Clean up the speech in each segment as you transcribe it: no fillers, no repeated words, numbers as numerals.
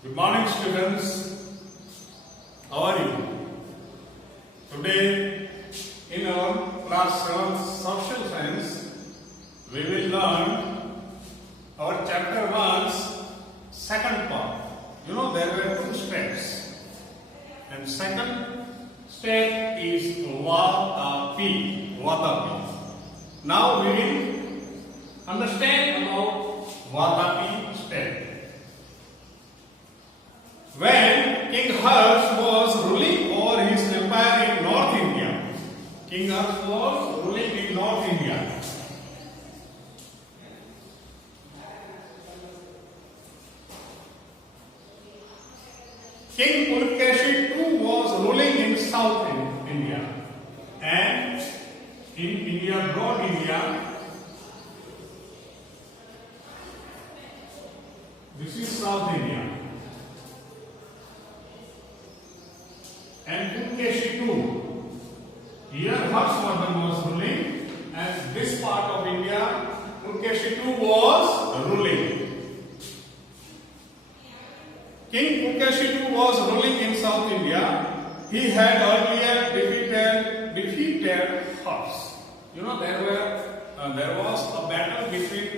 Good morning, students. How are you? Today, in our class 7 social science, we will learn our chapter 1's second part. You know, there were two steps, and second step is Vatapi. Now we will understand about Vatapi step. When King Harsh was ruling over his empire in North India, King Harsh was ruling in North India. King Pulkeshi II was ruling in South India, and in India, broad India, this is South India. And Pulkeshi II, here Harshvardhan was ruling, and this part of India, Pulkeshi II was ruling. King Pulkeshi II was ruling in South India. He had earlier defeated Harsh. You know, there was a battle between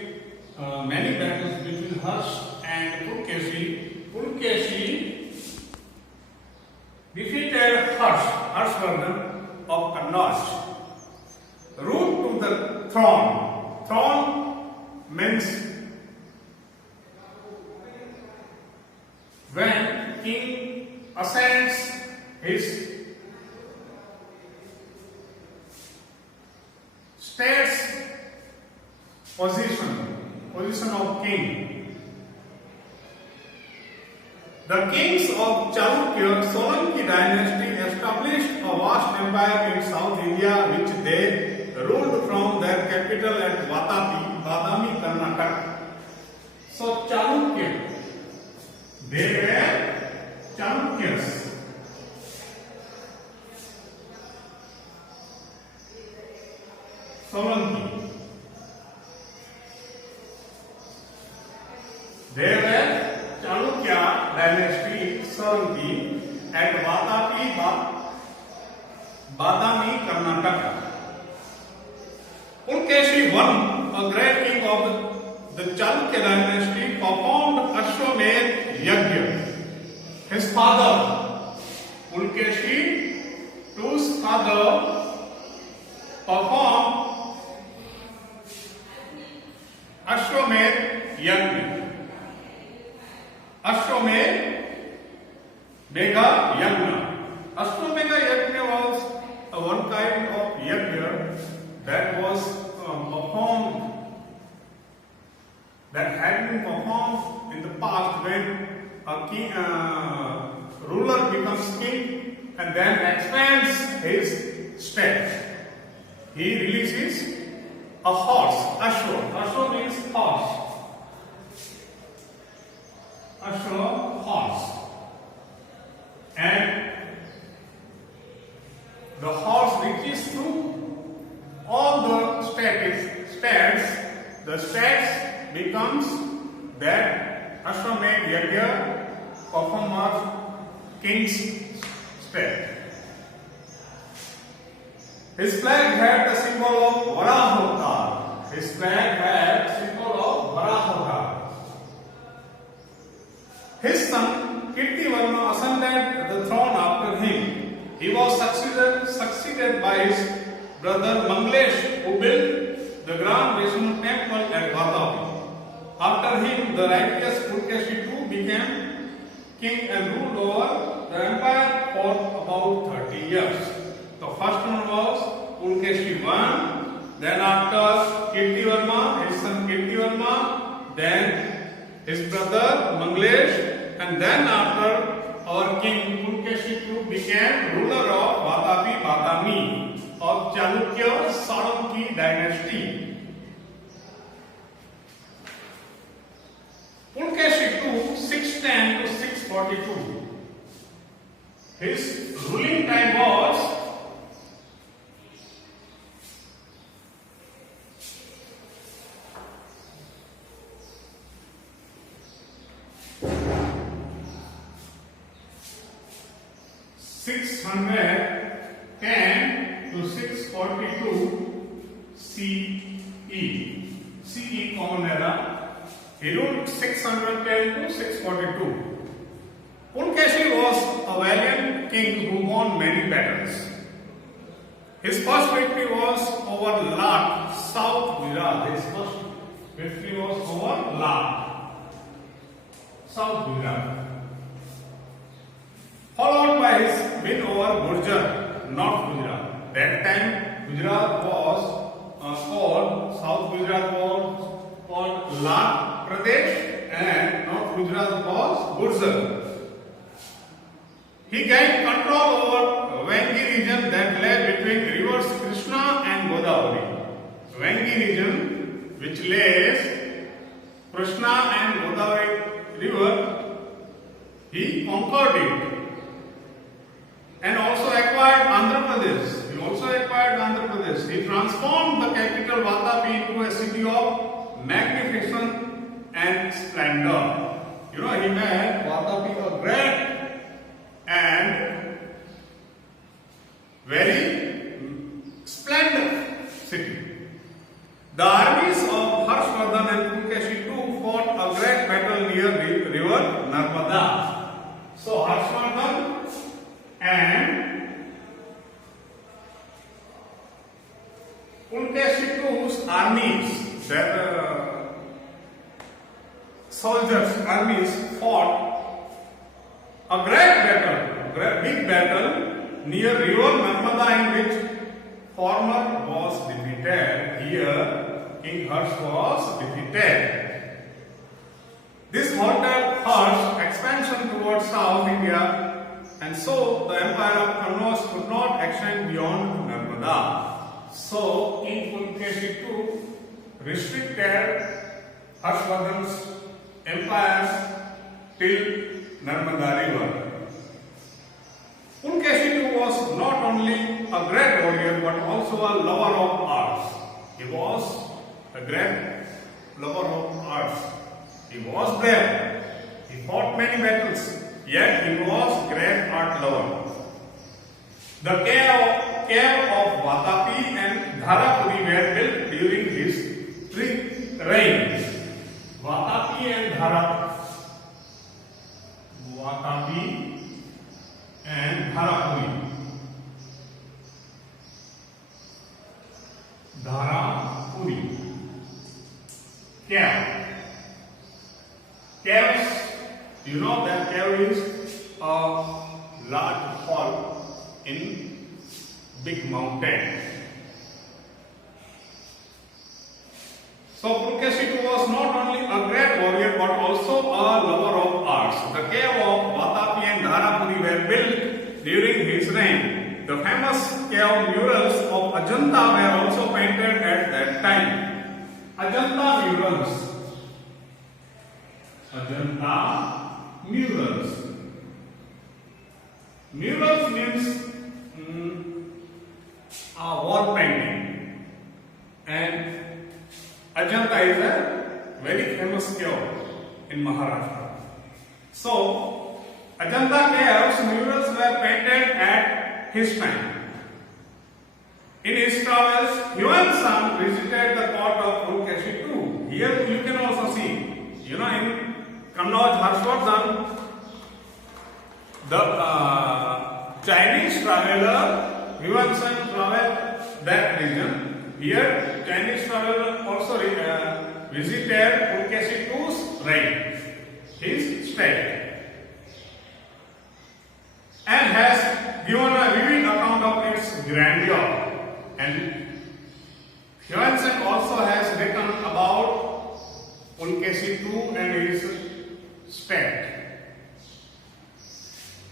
many battles between Harsh and Pulkeshi. Pulkeshi defeated Harshvardhan of Kannauj. Route to the throne. Throne means when king ascends his state's position of king. The kings of Chalukya Solanki dynasty established a vast empire in South India, which they ruled from their capital at Badami, Karnataka. So Chalukya, they were Chalukyas. Solanki. They were Chalukya dynasty Solanki at Badami, Karnataka. Pulkeshi I, a great king of the Chalukya dynasty, performed Ashwamedh Yajna. His father, Pulkeshi II's father, performed Ashwamedh Yajna. Ashwamedh Yajna. Ashwamedh Yajna was one kind of yajna that was performed, that had been performed in the past when a king, ruler becomes king and then expands his state. He releases a horse, Ashwa. Ashwa means horse. Ashwa, horse. And the horse reaches through all the states. The states becomes that Ashwamedh Yajna performs king's state. His flag had the symbol of Varaha. His flag had the symbol of Varaha. His son Kirtivarma ascended the throne after him. He was succeeded by his brother Manglesh, who built the Grand Vishnu temple at Vatapi. After him, the righteous Pulkeshi II became king and ruled over the empire for about 30 years. The first one was Pulkeshi I, then after Kirtivarma, his son Kirtivarma, then his brother Manglesh, and then after our king Pulkeshi II became ruler of Badami of Chalukya Solanki dynasty. Pulkeshi II 610 to 642. His ruling time was 610 to 642 CE. CE common era. He ruled 610 to 642. Pulkeshi was a valiant king who won many battles. His first victory was over Lat, South Gujarat. His first victory was over Lat, South Gujarat. Followed by his win over Gurjar, North Gujarat. That time Gujarat was called, South Gujarat was called Lat Pradesh and North Gujarat was Gurjar. He gained control over Vengi region that lay between rivers Krishna and Godavari. Vengi region, which lays Krishna and Godavari river, he conquered it. And also acquired Andhra Pradesh. He transformed the capital Vatapi into a city of magnificence and splendor. He made Vatapi a great and very splendid city. The armies of Harshvardhan and Pulkeshi too fought a great battle near the river Narmada. So Harshvardhan and Pulkeshi too's armies, their soldiers' armies fought a great big battle near river Narmada, in which former was defeated. Here King Harsh was defeated. This halted Harsh's expansion towards South India, and so the empire of Kanauj could not extend beyond Narmada. So King Pulkeshi II restricted Harshvardhan's empire till Narmada river. Pulkeshi II was not only a great warrior but also a lover of arts. He was a great lover of arts. He was brave. He fought many battles. Yet he was great art lover. The cave of Vatapi and Dharapuri were built during his reign. Vatapi and Dharapuri. Cave. Caves, you know that cave is a large hall in big mountain. So Pulkeshi II was not only a great warrior but also a lover of arts. The cave of Vatapi and Dharapuri were built during his reign. The famous cave murals of Ajanta were also painted at that time. Ajanta murals. Murals means wall painting, and Ajanta is a very famous cave in Maharashtra. So Ajanta caves murals were painted at his time. In his travels, Yuan-san visited the court of Pulkeshi II. Here you can also see, in Kanauj, Harshvardhan, the Chinese traveler Yuan-san traveled that region. Here, Chinese traveler also visited Pulkeshi II's reign, his state, and has given a vivid account of its grandeur. And Yuan-san also has written about Pulkeshi II and his state.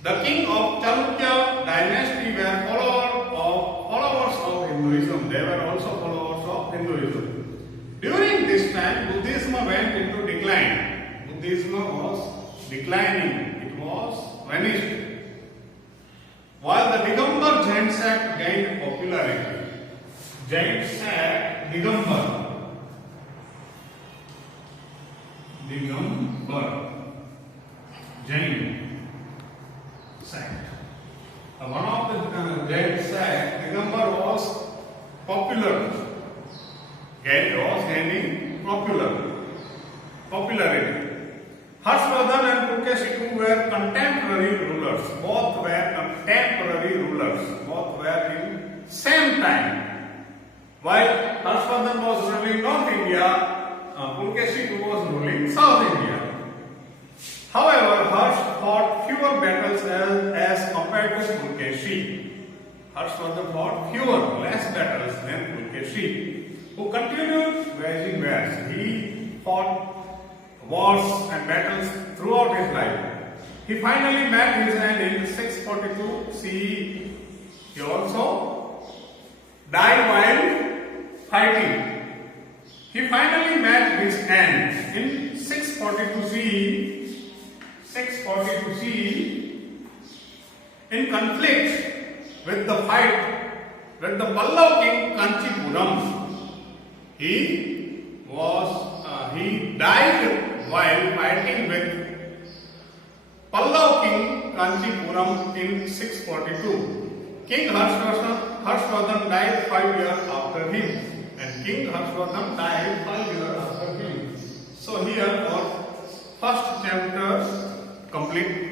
The king of Chalukya dynasty were followers of Hinduism. They were also followers of Hinduism. During this time, Buddhism went into decline. Buddhism was declining. It was vanished. While the Digambar Jain sect gained popularity. Jain sect, Digambar Jain sect, a one of the Jain said Digambar was popular. Jain was gaining popularity. Harshvardhan and Pulkeshi were contemporary rulers. Both were contemporary rulers. Both were in same time. While Harshvardhan was ruling North India, Pulkeshi was ruling South India. However, Harsh fought fewer battles as compared to Pulkeshi. Harshvardhan fought less battles than Pulkeshi, who continued waging wars. He fought wars and battles throughout his life. He finally met his end in 642 CE. He also died while fighting. He finally met his end in 642 CE in conflict with the Pallava king Kanchipuram. He died while fighting with Pallava king Kanchipuram in 642. King Harshvardhan died 5 years after him, and King Harshvardhan died 5 years after him. So here our first chapter complete.